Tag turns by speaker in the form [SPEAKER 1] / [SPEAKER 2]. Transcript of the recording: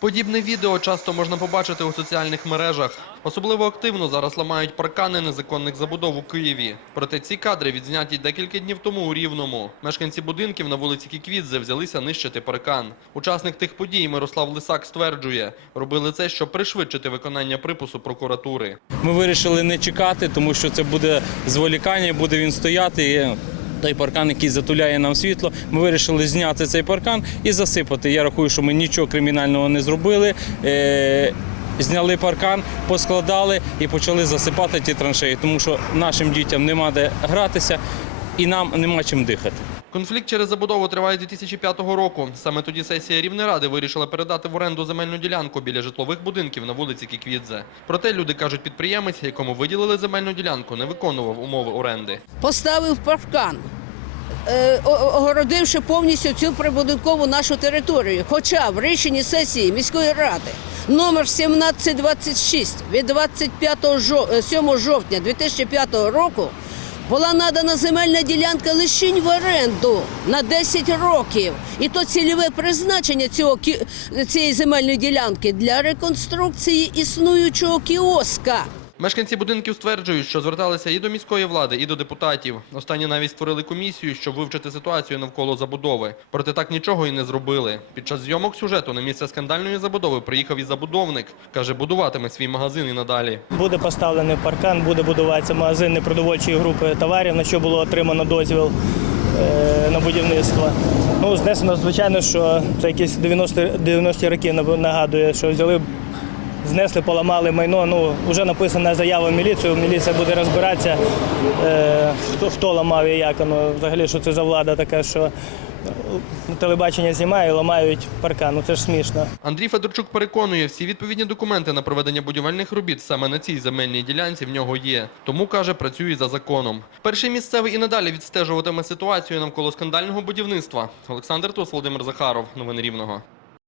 [SPEAKER 1] Подібне відео часто можна побачити у соціальних мережах. Особливо активно зараз ламають паркани незаконних забудов у Києві. Проте ці кадри відзняті декілька днів тому у Рівному. Мешканці будинків на вулиці Кіквідзе взялися нищити паркан. Учасник тих подій Мирослав Лисак стверджує, робили це, щоб пришвидшити виконання припису прокуратури.
[SPEAKER 2] Ми вирішили не чекати, тому що це буде зволікання, буде він стояти. Той паркан, який затуляє нам світло, ми вирішили зняти цей паркан і засипати. Я рахую, що ми нічого кримінального не зробили. Е, Зняли паркан, поскладали і почали засипати ті траншеї, тому що нашим дітям нема де гратися і нам нема чим дихати.
[SPEAKER 1] Конфлікт через забудову триває з 2005 року. Саме тоді сесія Рівнеради вирішила передати в оренду земельну ділянку біля житлових будинків на вулиці Кіквідзе. Проте люди кажуть, підприємець, якому виділили земельну ділянку, не виконував умови оренди.
[SPEAKER 3] поставив паркан, е, огородивши повністю цю прибудинкову нашу територію. Хоча в рішенні сесії міської ради номер 1726 від 25 жов- е, 7 жовтня 2005 року була надана земельна ділянка лишень в оренду на 10 років. І то цільове призначення цього, цієї земельної ділянки для реконструкції існуючого кіоска.
[SPEAKER 1] Мешканці будинків стверджують, що зверталися і до міської влади, і до депутатів. Останні навіть створили комісію, щоб вивчити ситуацію навколо забудови. Проте так нічого і не зробили. Під час зйомок сюжету на місце скандальної забудови приїхав і забудовник. Каже, будуватиме свій магазин і надалі.
[SPEAKER 4] Буде поставлений паркан, буде будуватися магазин непродовольчої групи товарів, на що було отримано дозвіл е, на будівництво. Ну, знесено, звичайно, що це якісь 90 90-ті роки нагадує, що взяли, знесли, поламали майно. Ну, вже написана заява в міліцію, міліція буде розбиратися, е, хто, хто ламав і як. Ну, взагалі, що це за влада така, що е, телебачення знімає і ламають паркан. Ну це ж смішно.
[SPEAKER 1] Андрій Федорчук переконує, всі відповідні документи на проведення будівельних робіт саме на цій земельній ділянці в нього є. Тому каже, працює за законом. Перший місцевий і надалі відстежуватиме ситуацію навколо скандального будівництва. Олександр Тус, Володимир Захаров. Новини Рівного.